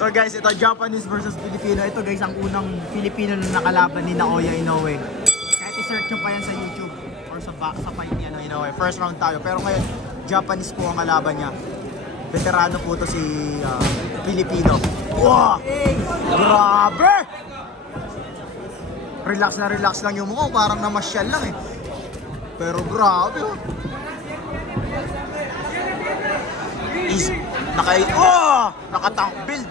So guys, ito Japanese versus Filipino. Ito guys, ang unang Filipino na nakalaban ni Naoya Inoue. Kahit i-search nyo pa yan sa YouTube or sa, ba- sa fight niya no, Inoue. First round tayo. Pero ngayon, Japanese po ang kalaban niya. Veterano po to si ah, Filipino. Wow! Grabe! Relax na relax lang yung mukha. Parang namasyal lang eh. Pero grabe oh. Is, naka, oh! Nakatank build.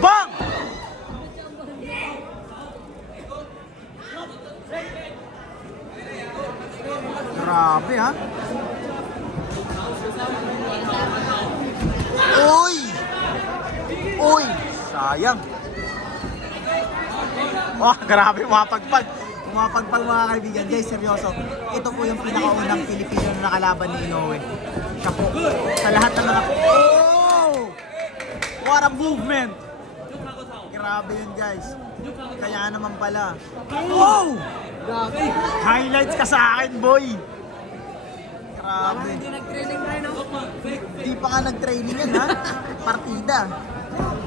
Bang! Grabe ha. Uy! Sayang. Wah, grabe, mapagpag. Mapagpag mga kaibigan. Guys, seryoso. Ito po yung pinakaunang Pilipino na nakalaban ni Inoue. Siya po. Sa lahat ng mga... Oh! What a movement! Grabe guys. Kaya naman pala. Wow! Highlights ka sa akin, boy! Grabe. Di pa nga nag-training yan, ha? Partida.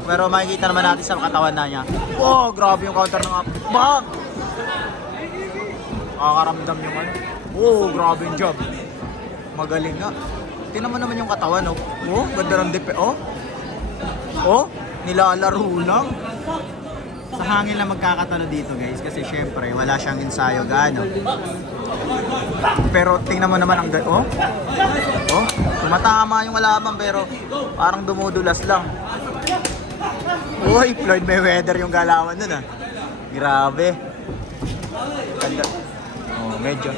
Pero makikita naman natin sa katawan na niya. Oh, grabe yung counter ng up. Bang! Makakaramdam yung ano. Oh, grabe yung job. Magaling nga. Tingnan mo naman yung katawan, oh. Oh, ganda ng depe. Oh. Oh, nilalaro lang. Sa hangin lang magkakatalo dito, guys. Kasi syempre, wala siyang ensayo gaano. Pero tingnan mo naman ang... Oh, oh, tumatama yung kalaban pero parang dumudulas lang. Uy, Floyd Mayweather yung galawan nun ah. Grabe. Ganda. Oh, medyo.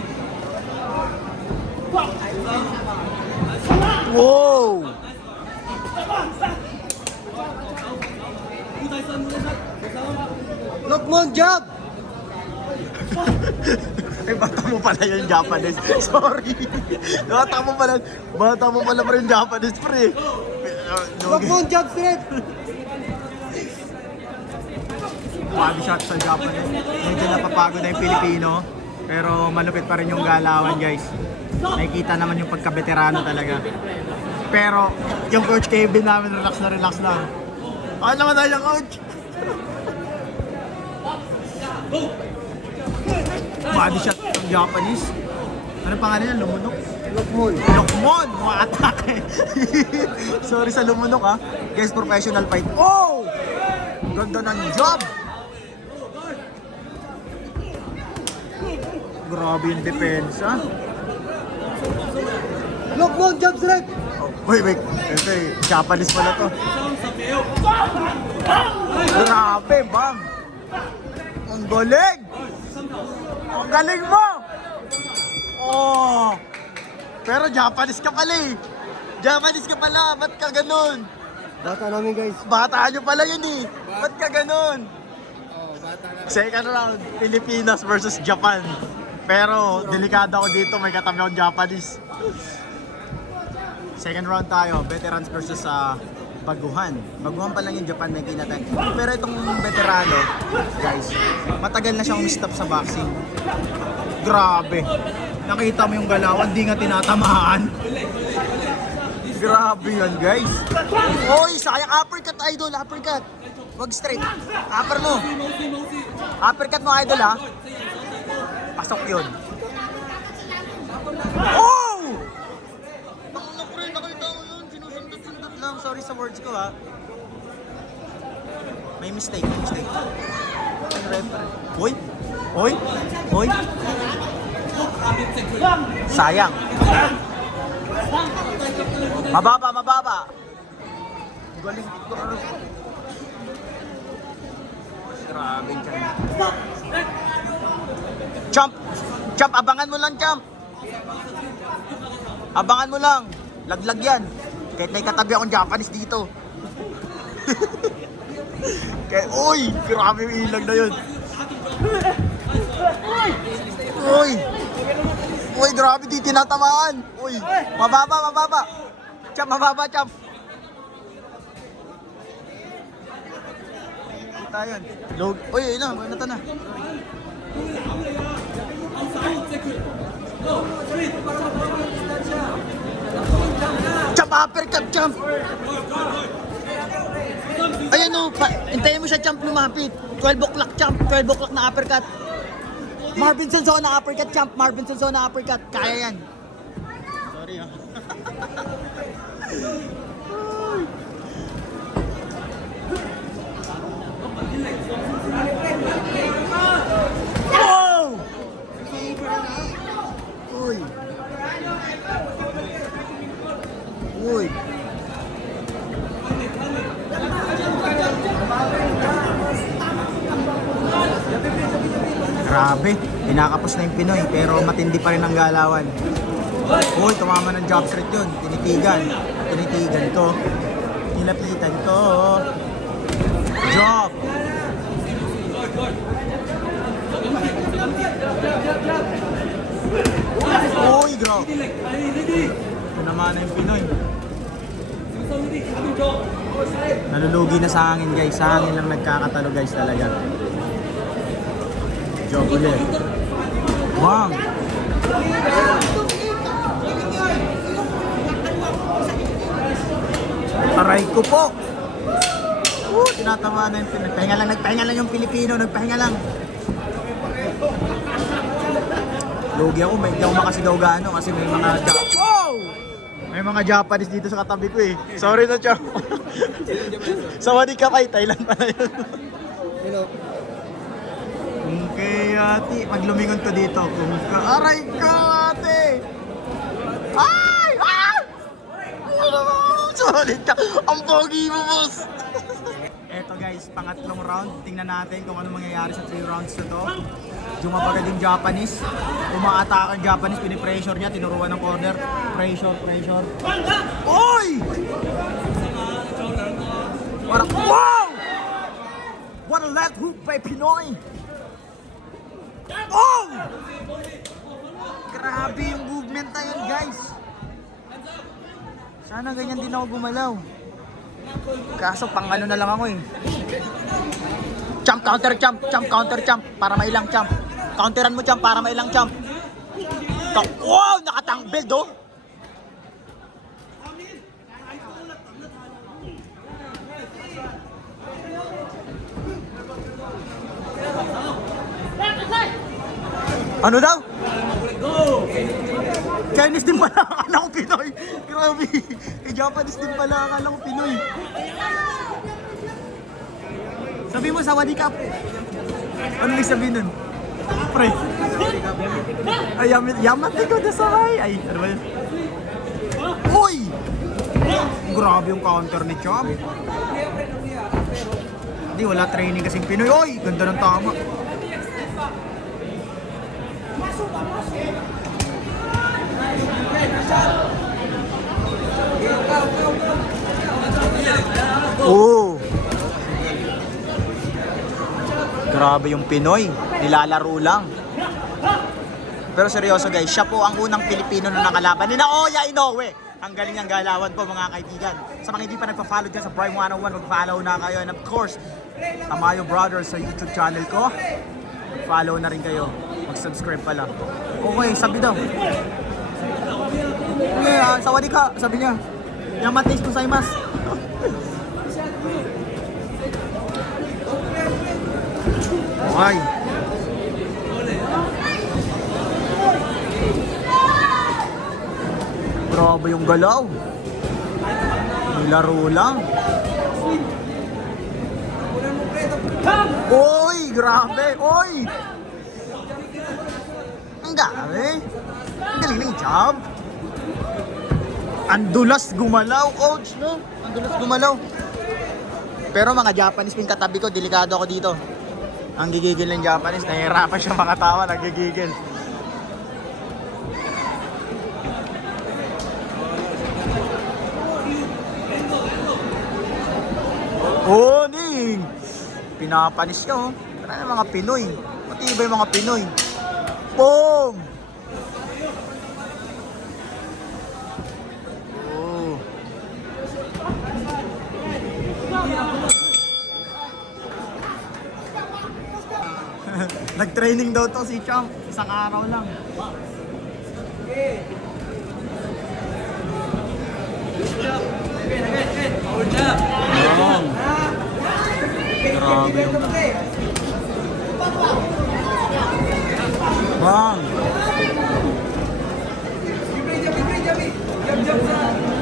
Wow! Look mo, job! Mo pala yung Japanese. Sorry. Bata mo pala. Bata mo pala pa yung Japanese, pre. Look mo, job straight! Body shot sa Japanese. Medyo napapagod na yung Pilipino. Pero malupit pa rin yung galawan, guys. Nakikita naman yung pagkabeterano talaga. Pero yung coach Kevin namin, relax na relax lang. Ano naman tayo coach? Body shot ng Japanese. Ano pangalan niya? Lumunok? Look mo. Lokmon! Mga atake! Sorry sa lumunok ha. Guys, professional fight. Oh! Ganda ng job! Grabe yung depensa. Mo, job straight! Wait, wait. Ito eh, Japanese pala to. Grabe, bang! Ang galing! Ang galing mo! Oh! Pero Japanese ka pala eh. Japanese ka pala, ba't ka ganun? Bata namin guys. Bata nyo pala yun eh. Ba't ka ganun? Second round, Pilipinas versus Japan. Pero delikado ako dito, may katabi akong Japanese. Second round tayo, veterans versus sa Baguhan. Baguhan pa lang yung Japan na kinatay. Pero itong veterano, guys, matagal na siyang stop sa boxing. Grabe. Nakita mo yung galawan, di nga tinatamaan. Grabe yan, guys. Oy, sayang uppercut, idol. Uppercut. Wag straight. Upper mo. Uppercut mo, idol, ha? Pasok yun. Oh! Nakuna pre, nakita ko yun. Sinusundot-sundot lang. Sorry sa words ko, ha? May mistake, may mistake. Ang referee. Oy! Oy! Oy! Sayang. Mababa, mababa. Galing. Grabe dyan. Champ! Champ, abangan mo lang, Champ! Abangan mo lang. Laglag yan. Kahit may akong Japanese dito. Kaya, uy! Grabe yung ilag na yun. Uy! Uy, grabe di tinatamaan. Uy, mababa, mababa. Champ, mababa, champ. Kita yun. Log. Uy, ayun na, to na. Champ, uppercut, champ. Ayan o, pa, hintayin mo siya champ lumapit. 12 o'clock champ, 12 o'clock na uppercut. Marvin Sonso na uppercut champ, Marvin Sonso na uppercut. Kaya yan. Sorry ah. Wow! Uy. Uy. Grabe, kinakapos na yung Pinoy pero matindi pa rin ang galawan. Uy, tumama ng job street yun. Tinitigan. Tinitigan to. Nilapitan to. Job. Uy, grabe. Ito naman na yung Pinoy. Nalulugi na sa hangin guys. Sa hangin lang nagkakatalo guys talaga. Job ulit. Wang. Aray ko po. Uh, tinatama na yung Pinoy. Nagpahinga lang, nagpahinga lang yung Pilipino. Nagpahinga lang. Lugi ako, may hindi ako makasigaw gaano kasi may mga! May mga Japanese dito sa katabi ko eh. Sorry na, Char. Sawadee ka kay Thailand pala yun. Hello. Okay, ate. Pag lumingon to dito, kung. Aray ka, ate! Ay! Ano mo? Sorry ka. Ang pogi mo, boss! Eto guys, pangatlong round. Tingnan natin kung ano mangyayari sa 3 rounds na to. Jumabaga yung Japanese. Umaatake ang Japanese, pinipressure niya, tinuruan ng corner. Pressure, pressure. Oy! Parang, wow! What a left hook by Pinoy! Oh! Grabe yung movement na yun, guys. Sana ganyan din ako gumalaw. Kaso pang ano na lang ako eh. Champ, counter, champ, champ, counter, champ. Para mailang champ. Counteran mo, champ, para mailang champ. Wow! Nakatangbel, do. Ano daw? Chinese din pala, akala ko Pinoy. Grabe. Eh, Japanese din pala, akala ko Pinoy. Sabi mo, sawadee ka. Ano ibig sabihin nun? Pre. Ay, yamit, yamate ko na sakay. Ay, ano ba yun? Uy! Grabe yung counter ni Chom. Hindi, wala training kasing Pinoy. Uy! Ganda ng tama. Oo. Grabe yung Pinoy. Nilalaro lang. Pero seryoso guys, siya po ang unang Pilipino na nakalaban ni Naoya Inoue. Ang galing ng galawan po mga kaibigan. Sa mga hindi pa nagpa-follow dyan sa Prime 101, mag-follow na kayo. And of course, Tamayo Brothers sa YouTube channel ko. Follow na rin kayo. Mag-subscribe pala. Okay, sabi daw. Okay, uh, sawadee ka, sabi niya. Yamatis ko sa imas. Okay. Grabe yung galaw. Nilaro lang. Oy, grabe. Oy! Ang gabi. Ang galing ng job. Ang dulas gumalaw, coach, no? Ang dulas gumalaw. Pero mga Japanese pin katabi ko, delikado ako dito. Ang gigigil ng Japanese, nahihirapan siya makatawa, nagigigil. Oo, oh, ning! Pinapanis niya, oh. Yung mga Pinoy? Matibay mga Pinoy. Boom! Nag-training daw to si Champ. Isang araw lang. Grabe yung... Bang! Look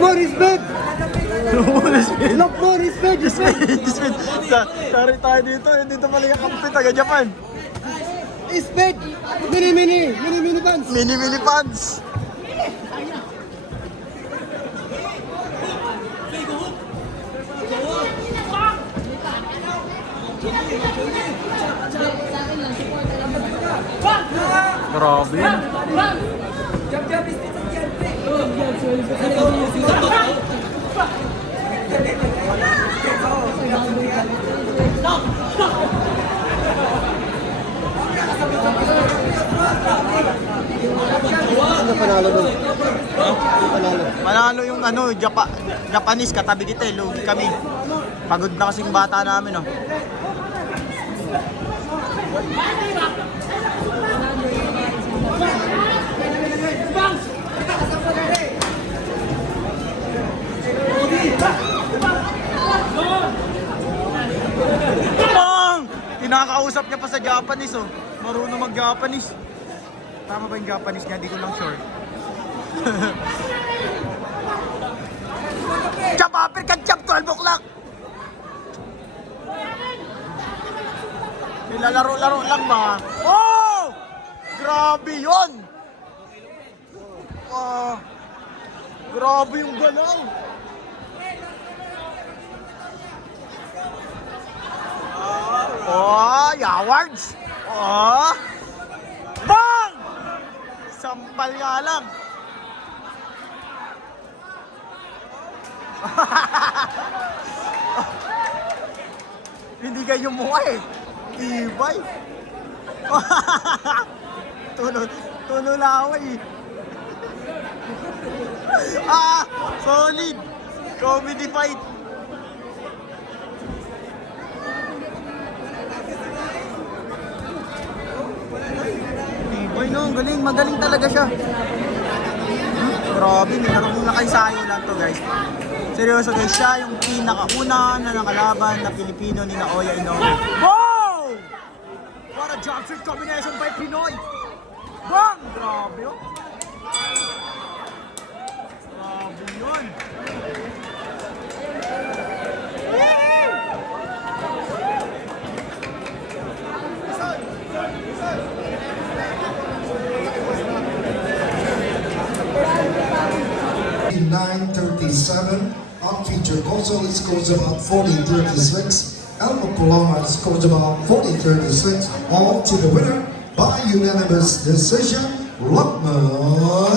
more respect! Look more respect! Spin! Sa- Sorry tayo dito, hindi dito pala yung kampi, taga Japan. Respect! Mini mini! Mini mini pants! Mini mini fans! Grabe. Ano panalo doon? Panalo? Manalo yung ano, Japa, Japanese, katabi kita eh, lugi kami. Pagod na kasing bata namin, oh. Bang! Kinakausap niya pa sa Japanese, oh. Marunong mag-Japanese. Tama ba yung Japanese niya? Di ko lang sure. Chop uppercut, chop 12 o'clock! Nilalaro-laro lang ba? Oh! Grabe yon! Ah, grabe yung galaw! Oh, yawards! Oh! Bang! Sampal nga lang! Hindi kayo mukha eh. Ibay. tuno, tuno laway eh. ah, solid. Comedy fight. Ibay no, ang galing. Magaling talaga siya. Hmm, Grabe, nilaro na kayo sayo lang to guys. Seryoso guys, siya yung pinakauna na nakalaban na Pilipino ni Naoya Inoue. Wow! What a jump shot combination by Pinoy! Bang! Grabe yun! Grabe yun! Feature Gonzalez scores about 40-36. Elmo Paloma scores about 40-36. All to the winner by unanimous decision, Luckman.